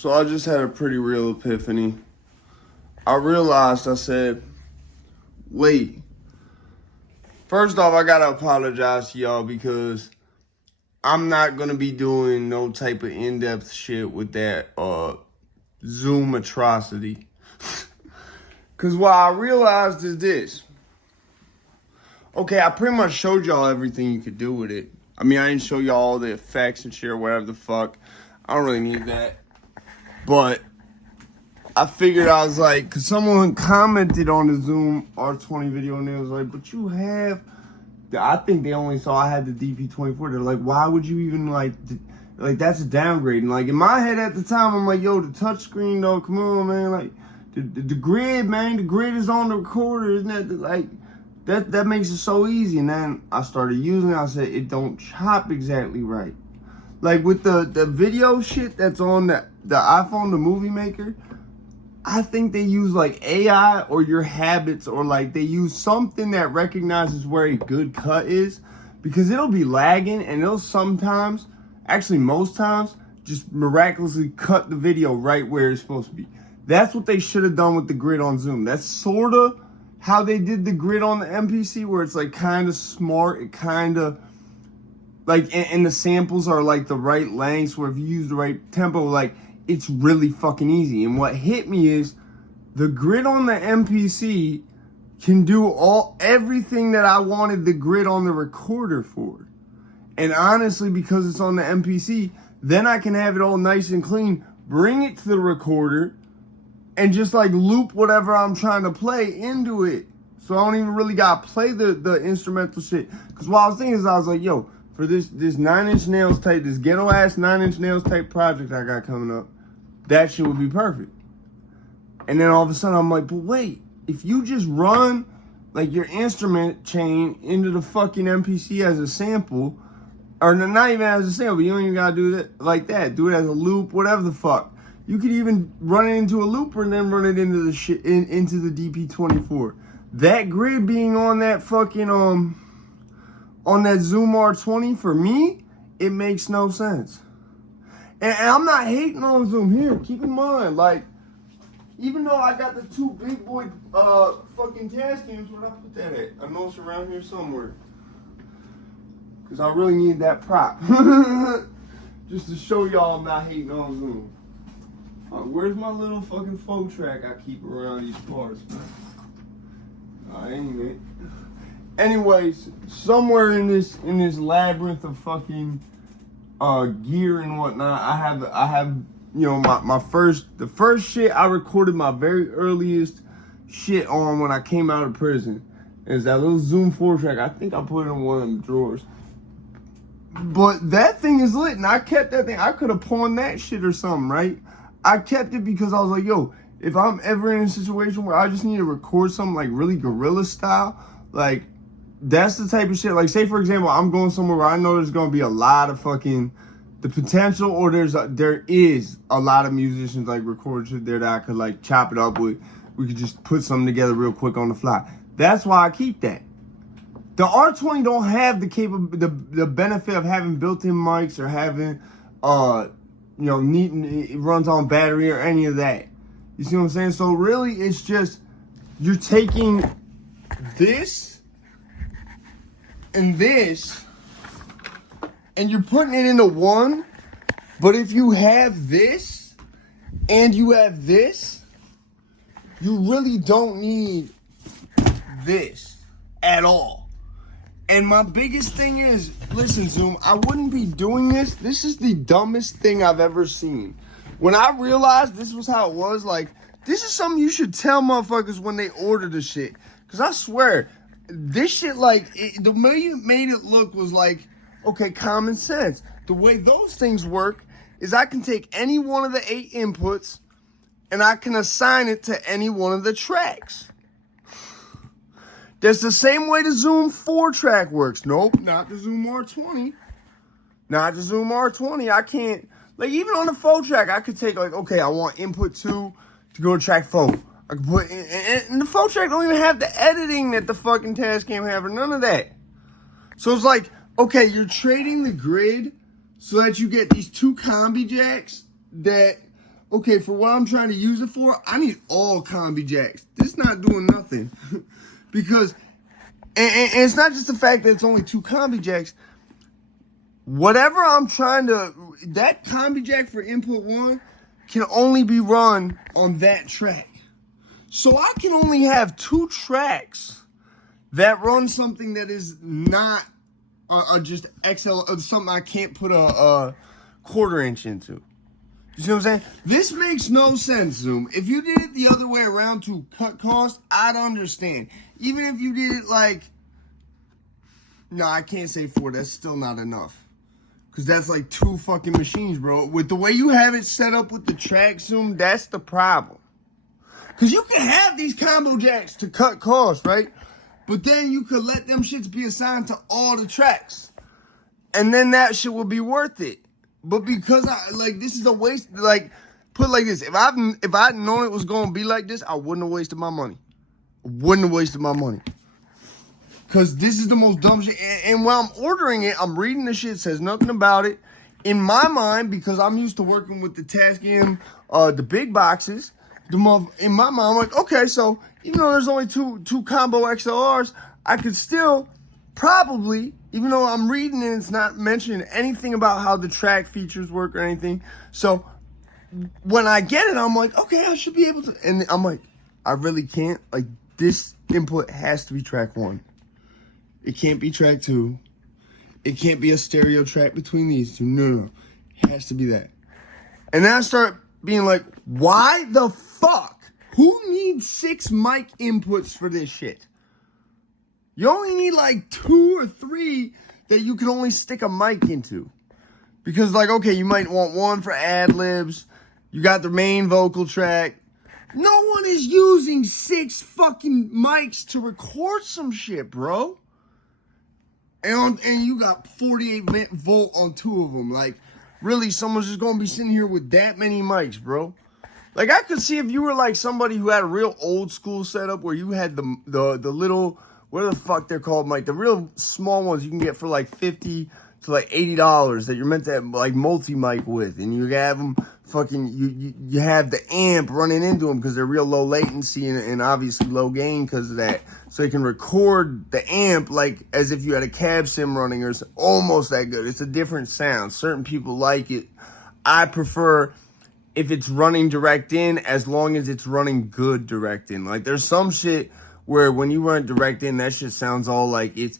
So I just had a pretty real epiphany. I realized, I said, wait. First off, I gotta apologize to y'all because I'm not gonna be doing no type of in-depth shit with that Zoom atrocity. Cause what I realized is this. Okay, I pretty much showed y'all everything you could do with it. I mean, I didn't show y'all all the effects and shit or whatever the fuck. I don't really need that. But I figured, I was like, because someone commented on the Zoom r20 video and they was like, but you have, I think they only saw I had the DP24. They're like, why would you even like that's a downgrade. And like in my head at the time, I'm like, yo, the touchscreen though, come on, man. Like the grid, man, the grid is on the recorder, isn't that like, that makes it so easy. And then I started using it, I said, it don't chop exactly right. Like with the video shit that's on the iPhone, the movie maker, I think they use like AI or your habits, or like they use something that recognizes where a good cut is, because it'll be lagging and it'll sometimes, actually most times, just miraculously cut the video right where it's supposed to be. That's what they should have done with the grid on Zoom. That's sort of how they did the grid on the MPC, where it's like kind of smart. It kind of like, and the samples are like the right lengths, where if you use the right tempo, like it's really fucking easy. And what hit me is the grid on the MPC can do everything that I wanted the grid on the recorder for. And honestly, because it's on the MPC, then I can have it all nice and clean, bring it to the recorder, and just like loop whatever I'm trying to play into it. So I don't even really gotta play the instrumental shit. Cause what I was thinking is, I was like, yo, for this 9 Inch Nails type, this ghetto ass 9 Inch Nails type project I got coming up, that shit would be perfect. And then all of a sudden I'm like, but wait, if you just run like your instrument chain into the fucking MPC as a sample, or not even as a sample, you don't even gotta do that like that. Do it as a loop, whatever the fuck. You could even run it into a looper and then run it into the shit into the DP24. That grid being on that fucking on that Zoom R20, for me, it makes no sense. And I'm not hating on Zoom here. Keep in mind, like, even though I got the two big boy fucking task cams, where'd I put that at? I know it's around here somewhere. Because I really need that prop. Just to show y'all I'm not hating on Zoom. Where's my little fucking faux track I keep around these parts, man? Ain't it? Anyways, somewhere in this labyrinth of fucking gear and whatnot, I have you know, the first shit I recorded, my very earliest shit on when I came out of prison, is that little Zoom 4 track. I think I put it in one of them drawers. But that thing is lit, and I kept that thing. I could have pawned that shit or something, right? I kept it because I was like, yo, if I'm ever in a situation where I just need to record something like really guerrilla style, like that's the type of shit. Like, say for example, I'm going somewhere where I know there's gonna be a lot of fucking the potential, or there is a lot of musicians like recorded shit there that I could like chop it up with. We could just put something together real quick on the fly. That's why I keep that. The R20 don't have the benefit of having built-in mics or having you know, it runs on battery or any of that. You see what I'm saying? So really, it's just you're taking this and this and you're putting it into one. But if you have this and you have this, you really don't need this at all. And my biggest thing is, listen, Zoom, I wouldn't be doing this. This is the dumbest thing I've ever seen. When I realized this was how it was, like, this is something you should tell motherfuckers when they order the shit. Because I swear, this shit, like, the way you made it look was like, okay, common sense. The way those things work is I can take any one of the 8 inputs and I can assign it to any one of the tracks. That's the same way the Zoom 4 track works. Nope, not the Zoom R20. Not the Zoom R20. I can't, like, even on the 4 track, I could take, like, okay, I want input 2 to go to track 4. I could put, and the 4 track don't even have the editing that the fucking Tascam have, or none of that. So it's like, okay, you're trading the grid so that you get these 2 combi jacks that okay, for what I'm trying to use it for, I need all combi jacks. This not doing nothing. Because, and it's not just the fact that it's only 2 combi jacks. Whatever I'm trying to, that combi jack for input 1 can only be run on that track. So I can only have 2 tracks that run something that is not just XL, something I can't put a 1/4 inch into. You see what I'm saying? This makes no sense, Zoom. If you did it the other way around to cut costs, I'd understand. Even if you did it like, no, I can't say 4. That's still not enough. Because that's like 2 fucking machines, bro. With the way you have it set up with the track, Zoom, that's the problem. Because you can have these combo jacks to cut costs, right? But then you could let them shits be assigned to all the tracks. And then that shit would be worth it. But because this is a waste, like, put it like this. If I'd known it was going to be like this, I wouldn't have wasted my money. Because this is the most dumb shit. And while I'm ordering it, I'm reading the shit, says nothing about it. In my mind, because I'm used to working with the Tascam, the big boxes, in my mind, I'm like, okay, so even though there's only two combo XLRs, I could still probably, even though I'm reading and it's not mentioning anything about how the track features work or anything. So when I get it, I'm like, okay, I should be able to. And I'm like, I really can't. Like, this input has to be track 1. It can't be track 2. It can't be a stereo track between these 2. No. It has to be that. And then I start being like, why the fuck? Who needs 6 mic inputs for this shit? You only need like 2 or 3 that you can only stick a mic into. Because, like, okay, you might want 1 for ad-libs. You got the main vocal track. No one is using 6 fucking mics to record some shit, bro. And you got 48 volt on 2 of them. Like, really, someone's just going to be sitting here with that many mics, bro. Like, I could see if you were, like, somebody who had a real old school setup where you had the little, what the fuck they're called, Mike? The real small ones you can get for, like, $50 to, like, $80 that you're meant to have, like, multi-mic with. And you have them fucking, you have the amp running into them because they're real low latency and obviously low gain because of that. So you can record the amp like as if you had a cab sim running or almost that good. It's a different sound. Certain people like it. I prefer if it's running direct in as long as it's running good direct in. Like there's some shit where when you run direct in, that shit sounds all like it's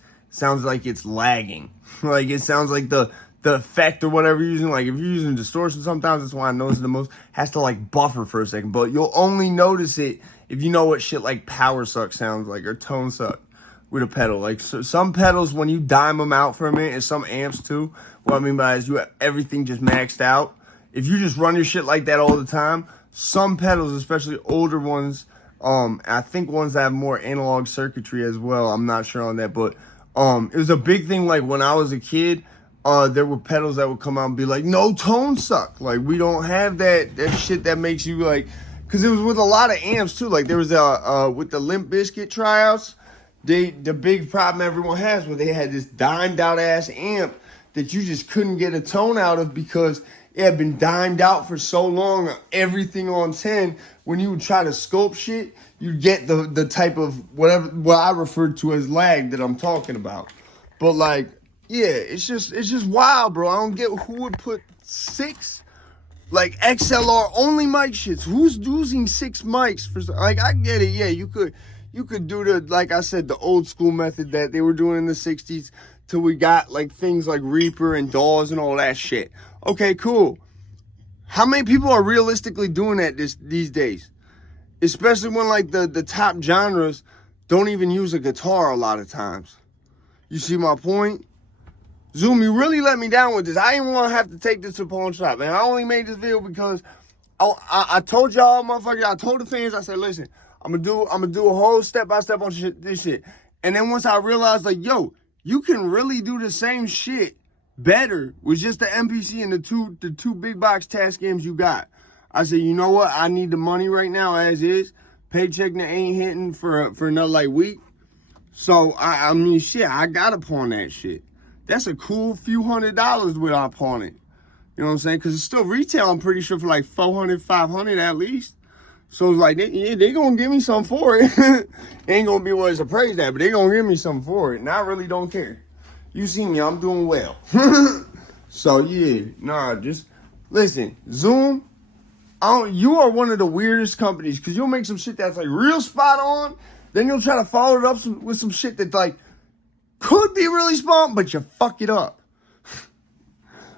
lagging. Like it sounds like the effect or whatever you're using, like if you're using distortion sometimes, that's why I notice it the most, has to like buffer for a second. But you'll only notice it if you know what shit like power suck sounds like or tone suck with a pedal. Like so, some pedals, when you dime them out for a minute, and some amps too, what I mean by is you have everything just maxed out. If you just run your shit like that all the time, some pedals, especially older ones, I think ones that have more analog circuitry as well, I'm not sure on that, but it was a big thing like when I was a kid. There were pedals that would come out and be like, no tone suck. Like, we don't have that shit that makes you like, because it was with a lot of amps too. Like, there was with the Limp Bizkit tryouts, the big problem everyone has where they had this dimed out ass amp that you just couldn't get a tone out of because it had been dimed out for so long, everything on 10. When you would try to sculpt shit, you'd get the type of what I referred to as lag that I'm talking about. But like, yeah, it's just wild, bro. I don't get who would put 6 like XLR only mic shits. Who's using 6 mics for like? I get it. Yeah, you could do the, like I said, the old school method that they were doing in the 60s till we got like things like Reaper and DAWs and all that shit. Okay, cool. How many people are realistically doing that these days? Especially when like the top genres don't even use a guitar a lot of times. You see my point? Zoom, you really let me down with this. I didn't want to have to take this to pawn shop, man. I only made this video because I told y'all, motherfucker, I told the fans, I said, listen, I'm gonna do a whole step-by-step on this shit. And then once I realized, like, yo, you can really do the same shit better with just the MPC and the two big box Tascams you got. I said, you know what? I need the money right now as is. Paycheck that ain't hitting for another like week. So I mean, shit, I gotta pawn that shit. That's a cool few $100s without pawning. You know what I'm saying? Because it's still retail, I'm pretty sure, for like 400, 500 at least. So it's like, they going to give me something for it. Ain't going to be what it's appraised at, but they going to give me something for it. And I really don't care. You see me, I'm doing well. So, yeah, nah, just listen, Zoom, you are one of the weirdest companies because you'll make some shit that's like real spot on. Then you'll try to follow it up with some shit that like could be really spot on, but you fuck it up.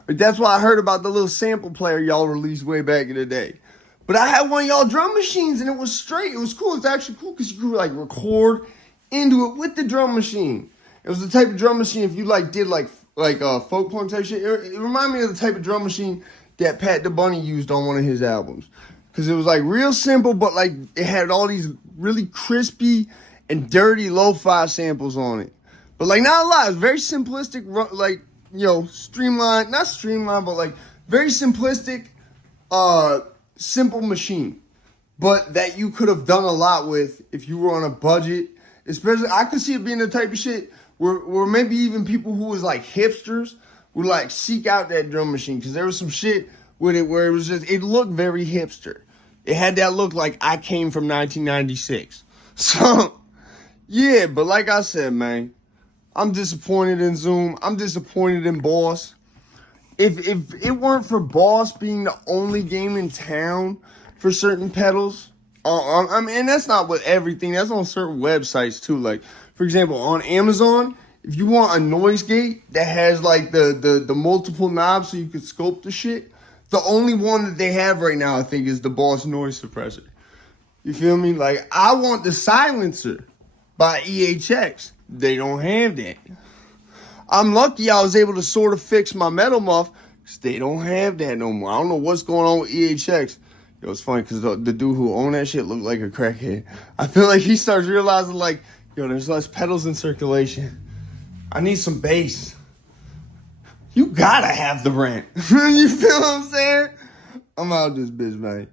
But that's why I heard about the little sample player y'all released way back in the day. But I had one of y'all drum machines and it was straight. It was cool. It's actually cool because you could like record into it with the drum machine. It was the type of drum machine if you like did like folk punk type shit. It reminded me of the type of drum machine that Pat the Bunny used on one of his albums. Because it was like real simple, but like it had all these really crispy and dirty lo-fi samples on it. But like not a lot. It was very simplistic, like, you know, streamlined, not streamlined, but like very simplistic, simple machine. But that you could have done a lot with if you were on a budget. Especially, I could see it being the type of shit where maybe even people who was like hipsters would like seek out that drum machine. Because there was some shit with it where it was just, it looked very hipster. It had that look like I came from 1996. So, yeah, but like I said, man, I'm disappointed in Zoom. I'm disappointed in Boss. If it weren't for Boss being the only game in town for certain pedals, I mean, and that's not with everything. That's on certain websites too. Like, for example, on Amazon, if you want a noise gate that has like the multiple knobs so you could scope the shit, the only one that they have right now, I think, is the Boss noise suppressor. You feel me? Like, I want the silencer by EHX. They don't have that. I'm lucky I was able to sort of fix my metal muff because they don't have that no more. I don't know what's going on with EHX. It was funny because the dude who owned that shit looked like a crackhead. I feel like he starts realizing, like, yo, there's less pedals in circulation. I need some bass. You gotta have the rent. You feel what I'm saying? I'm out of this bitch, man.